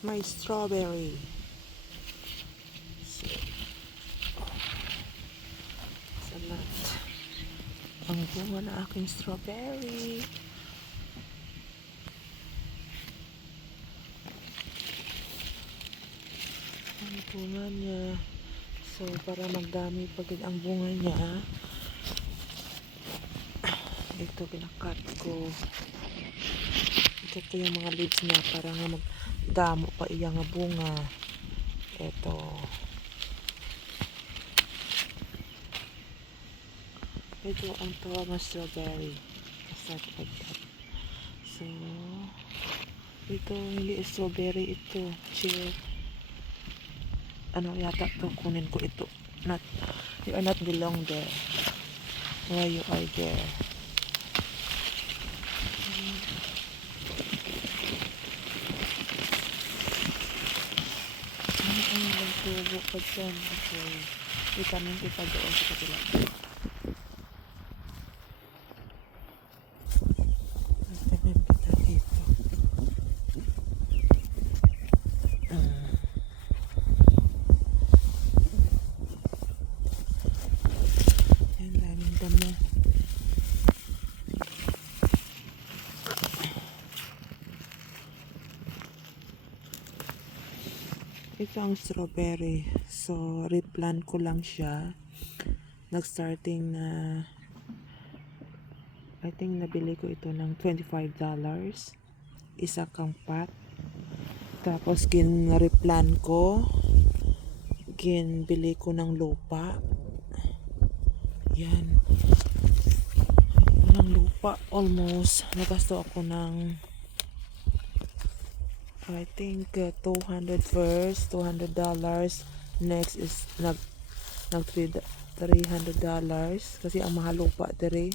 my strawberry. So, salat ang bunga na aking strawberry. Ang bunga niya. So, para magdami pagid ang bunga niya, ito ginakat ko. Ito yung mga leaves niya para nga magdamo pa iya nga bunga. Ito. Ito ang tawag na strawberry. So, ito hindi strawberry ito. Chill. Ano yata to, kunin ko ito. Not, you are not belong there. Why you are there? Ano ang nagtubo pa dyan? Okay. Itanin kita doon sa kapila. Itanin kita dito. Yan, daming damo. Ito ang strawberry. So, replant ko lang siya. Nag-starting na, I think nabili ko ito ng $25. Isa kang pot. Tapos, gin-replant ko. Ginbili ko ng lupa. Yan. Ng lupa. Almost. Nagasto ako ng I think $200 first, $200. Next is nag $300 kasi ang mahal lupa dere.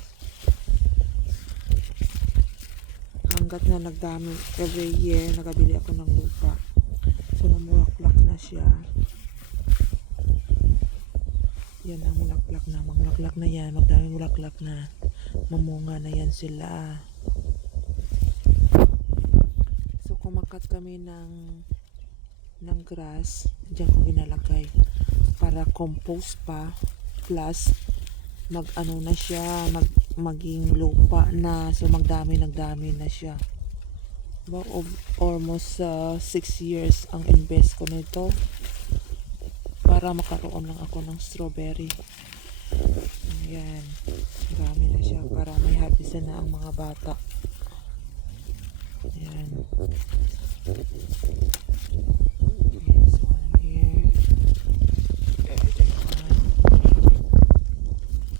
Hanggat na nagdami every year nakabili ako ng lupa. So namulaklak na siya. Yan ang mulaklak na, maglaklak na yan, magdaming mulaklak na. Mamunga na yan sila. Kumakat kami ng grass, diyan ko ginalagay para compost pa, plus mag-ano na siya, maging lupa na, so nagdami na siya. About almost 6 years ang invest ko nito para makaroon lang ako ng strawberry. Ayan, dami na siya para may harvest na ang mga bata. Ayan. This one here.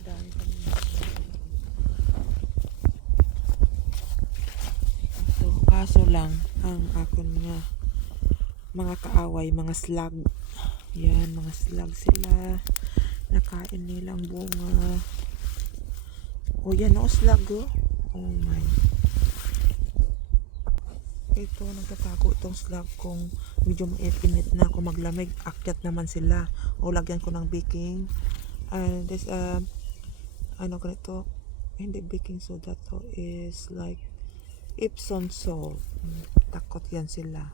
Dami pa naman. Ito, kaso lang, ang akon nga, mga kaaway, mga slug. Yan, mga slug sila. Nakain nilang bunga. O yan, o slug, oh. Oh my. Ito, nagtatago itong slug kung medyo mainit na, kung maglamig, akyat naman sila. O lagyan ko ng baking. And this, ano ganito, hindi baking soda to, is like Epsom salt. Takot yan sila.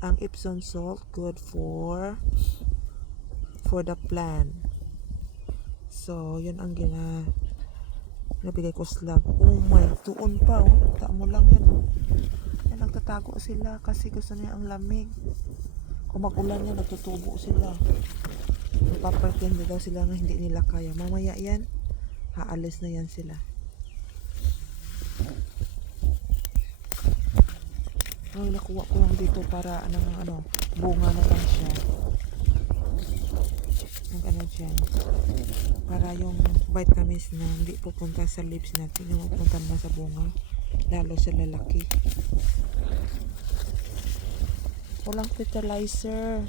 Ang Epsom salt, good for the plant. So, yun ang nabigay ko slug. Oh my, tuon pa, oh. Ta mo lang yan, oh. Yan, nagtatago sila kasi gusto niya ang lamig. Kung mag-ulan yan, nagtutubo sila. Magpapretend daw sila nga hindi nila kaya. Mamaya yan, haalis na yan sila. Ay, nakuha ko lang dito para bunga na lang siya. Dyan. Para yung vitamins na hindi pupunta sa leaves natin, yung pupunta na sa bunga, lalo sa lalaki. Walang fertilizer,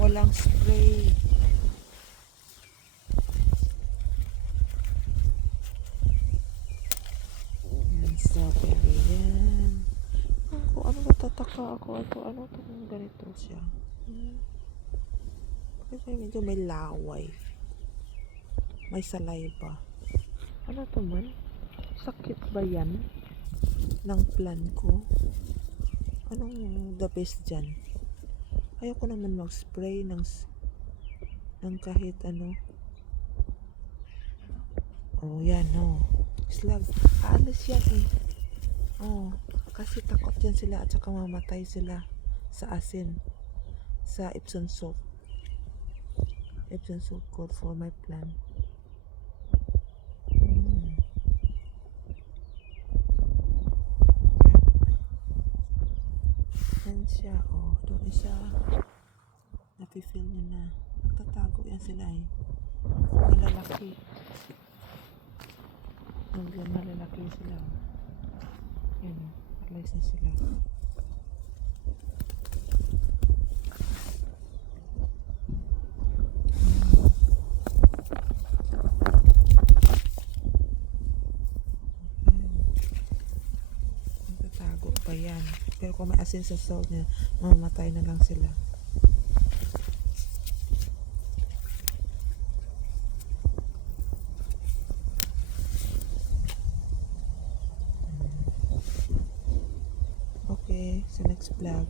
walang spray. Yan, strawberry yan. Ano natataka ako, ano itong ganito siya. Kasi medyo may laway. May saliva. Ano to man? Sakit ba yan? Ng plan ko? Anong the best dyan? Ayoko naman mag-spray ng kahit ano. Oh, yan, oh. Slag. Aalis yan eh. Oh, kasi takot yan sila at saka mamatay sila sa asin. Sa Epsom salt. Epsom salt good for my plant. Mm. Yan siya, oh. Doon isa. Napifeel nyo na. Nagtatago yan sila eh. Malalaki. Malalaki sila. Yan, alis na sila. Nagtatago pa yan. Pero kung may asin sa salt niya, mamamatay na lang sila. Okay, sa next vlog.